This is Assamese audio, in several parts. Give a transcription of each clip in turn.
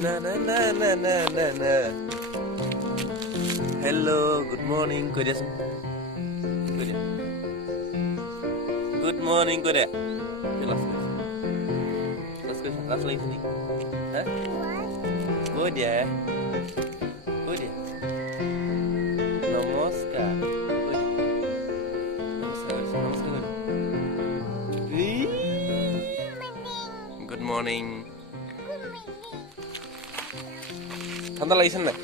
Na na na na na na na. Hello, good morning. কৈ দিয়াচোন। কৈ দিয়া। Good morning কৈ দিয়া। ক্লাছ লাগিছে নেকি? হা? কৈ দিয়া। কৈ দিয়া। নমস্কাৰ। কৈ দিয়া। নমস্কাৰ কৈ দিয়া। Good morning. ঠাণ্ডা লাগিছে নাই?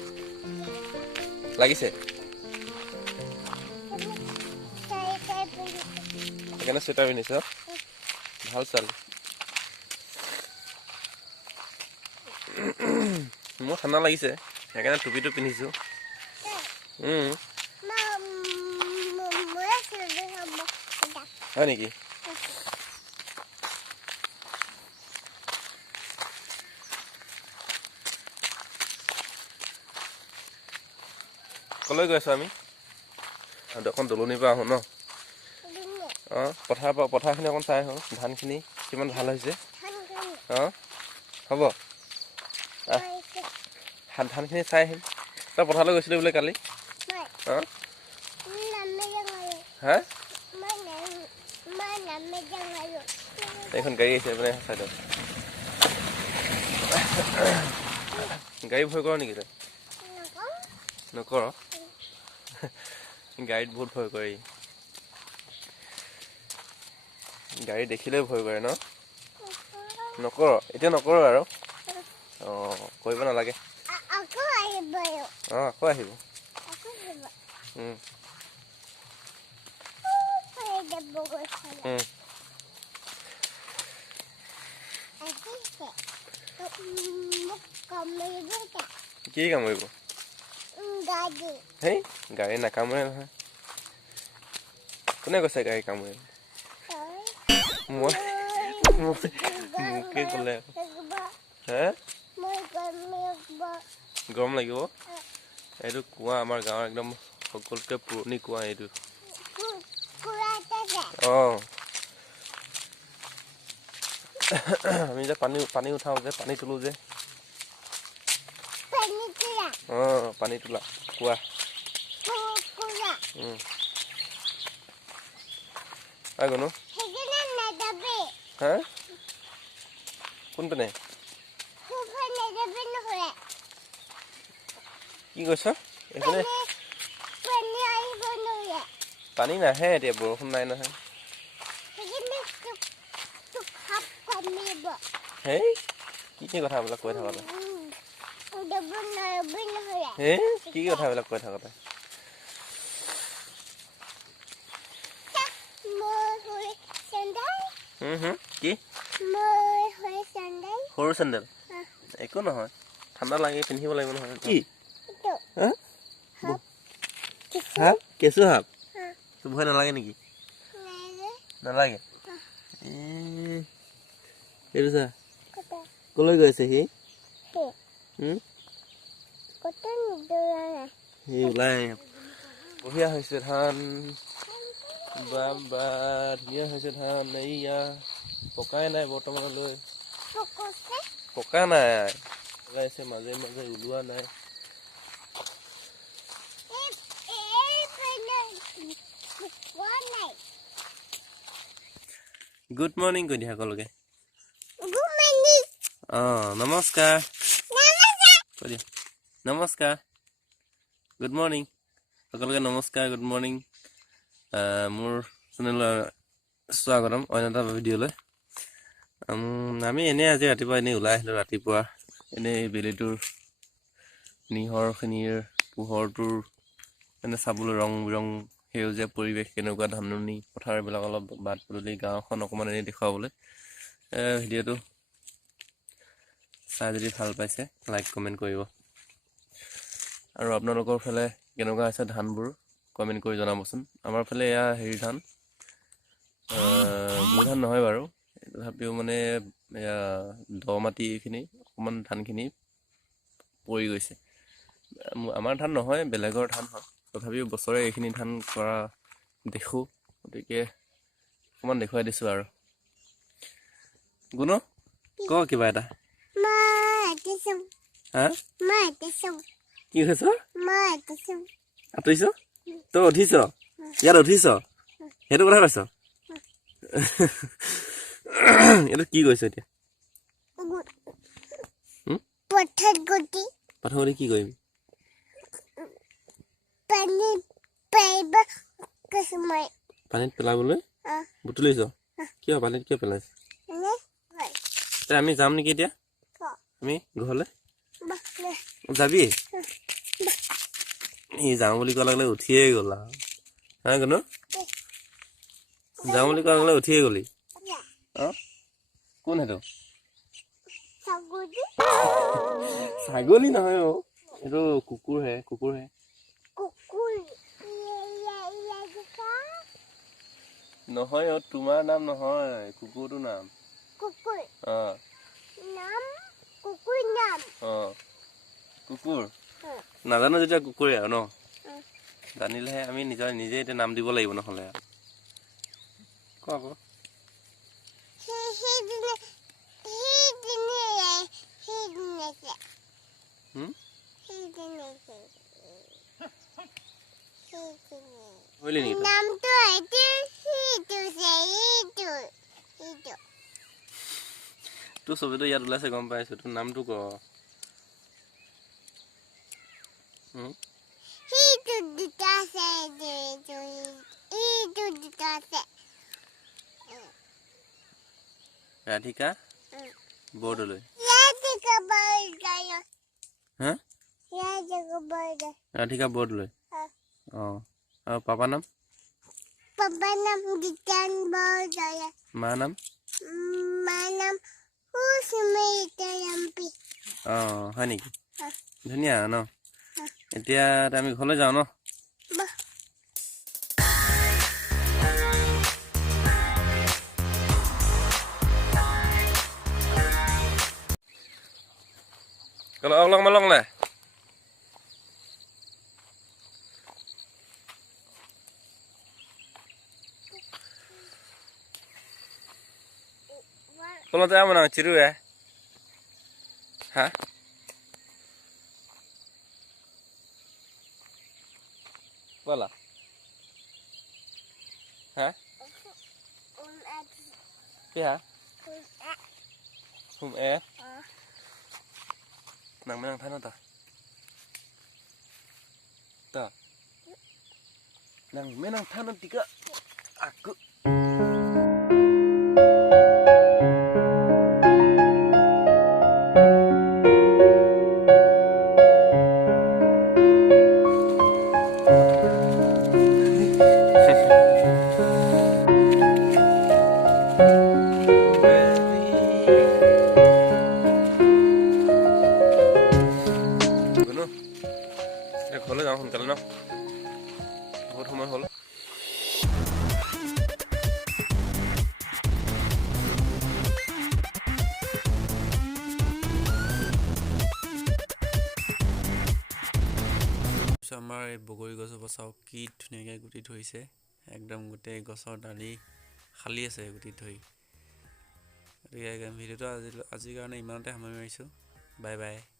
লাগিছে? সেইকাৰণে চুৱেটাৰ পিন্ধিছ? ভাল চাল। মোৰ ঠাণ্ডা লাগিছে সেইকাৰণে টুপিটো পিন্ধিছোঁ। হয় নেকি? কলৈ গৈ আছো আমি? এখন দলনিৰ পৰা আহোঁ ন? অঁ পথাৰখিনি অকণ চাই আহোঁ। ধানখিনি কিমান ভাল হৈছে। অঁ হ'ব ধানখিনি চাই আহিম। তই পথাৰলৈ গৈছিলি বোলে কালি? অঁ হা? এইখন গাড়ী আহিছে মানে চাইডত। গাড়ী ভয় কৰ নেকি তই? নকৰ? গাড়ীত বহুত ভয় কৰে। গাড়ী দেখিলেও ভয় কৰে ন? নকৰ? এতিয়া নকৰ আৰু? অঁ কৰিব নালাগে। অঁ আকৌ আহিব। কি কামুৰিব? হেই গাড়ী নাকামুৰে নহয়। কোনে কৈছে গাড়ী কামুৰে? মোকে ক'লে। হে গৰম লাগিব? এইটো কুঁৱা আমাৰ গাঁৱৰ একদম সকলোতকৈ পুৰণি কুঁৱা এইটো। অঁ আমি যে পানী উঠাওঁ যে পানী তোলো যে। অঁ পানী তোলা কুঁৱা। গনো হা কোনপিনে? কি কৈছ? এইপিনে পানী নাহে এতিয়া, বৰষুণ নাই নহয়। হেই কি কথাবিলাক কৈ থাকোঁ? হেই কি কথাবিলাক কৈ থাকোঁ? কি সৰু চেণ্ডেল? একো নহয়, ঠাণ্ডা লাগে পিন্ধিব লাগিব নহয়। কি সাপ? কেঁচু সাপ? তোৰ ভয় নালাগে নেকি? নালাগে? এইটো চা কলৈ গৈ আছে সি? সি ওলাই বঢ়িয়া হৈছে ধান। বা ধুনীয়া হৈছে ধান। এইয়া পকাই নাই বৰ্তমানলৈ। পকা নাই, পকাইছে মাজে মাজে, ওলোৱা নাই। গুড মৰ্ণিং কৈ দিয়া সকলোকে। অঁ নমস্কাৰ কৈ দিয়া। নমস্কাৰ গুড মৰ্ণিং সকলোকে। নমস্কাৰ গুড মৰ্ণিং। মোৰ চেনেলৰ স্বাগতম অন্য এটা ভিডিঅ'লৈ। আমি এনেই আজি ৰাতিপুৱা এনেই ওলাই আহিলোঁ। ৰাতিপুৱা এনেই বেলিটোৰ নিহৰখিনিৰ পোহৰটোৰ মানে চাবলৈ ৰং বিৰং সেউজীয়া পৰিৱেশ কেনেকুৱা, ধাননি পথাৰবিলাক অলপ বাট পদূলি, গাঁওখন অকণমান এনেই দেখুৱাবলৈ ভিডিঅ'টো চাই যদি ভাল পাইছে লাইক কমেণ্ট কৰিব। আৰু আপোনালোকৰ ফালে কেনেকুৱা হৈছে ধানবোৰ কমেণ্ট কৰি জনাবচোন। আমাৰ ফালে এয়া হেৰি ধান, বুঢ়া ধান নহয় বাৰু, তথাপিও মানে এয়া দ মাটিখিনি অকণমান ধানখিনি পৰি গৈছে। আমাৰ ধান নহয়, বেলেগৰ ধান হয়, তথাপিও বছৰে এইখিনি ধান কৰা দেখোঁ, গতিকে অকণমান দেখুৱাই দিছোঁ আৰু। গুণ ক কিবা এটা। হা কি কৈছ আঁতৰিছ তই উঠিছ ইয়াত উঠিছ সেইটো কথা কৈছ এইটো কি কৈছ এতিয়া পথাৰ কি কৰিবি পানীত পেলাবলৈ বুটলিছ কিয় পানীত কিয় পেলাইছ আমি যাম নেকি এতিয়া আমি ঘৰলৈ যাবি যাওঁ বুলি কোৱাৰ লগে উঠিয়ে গ'ল হা কোনো যাওঁ বুলি কোৱাৰ লগে উঠিয়ে গ'লি কোন সেইটো ছাগলী নহয় অ এইটো কুকুৰহে নহয় অ তোমাৰ নাম নহয় কুকুৰটোৰ নাম কুকুৰ নাজানো যেতিয়া কুকুৰে আৰু ন জানিলেহে আমি নিজে এতিয়া নাম দিব লাগিব নহ'লে ক আকৌ তোৰ ছবিটো ইয়াত ওলাইছে গম পাইছো তোৰ নামটো ক ৰাধিকা বৰদলৈ ৰাধিকা বৰদলৈ আৰু পাপা নাম মা নাম হয় নেকি ধুনীয়া ন এতিয়া আমি ঘৰলৈ যাওঁ ন অলং মালং নাই kalau saya menang ciru ya hah Wala hah ya nang menang thano ta nang menang thano tiga aku ঘৰলৈ যাওঁ সোনকালে ন বহুত সময় হ'ল আমাৰ এই বগৰী গছৰ পৰা চাওক কি ধুনীয়াকৈ গুটি ধৰিছে একদম গোটেই গছৰ ডালি খালী আছে গুটি ধৰি গতিকে ভিডিঅ'টো আজিৰ কাৰণে ইমানতে সামৰি মাৰিছোঁ বাই বাই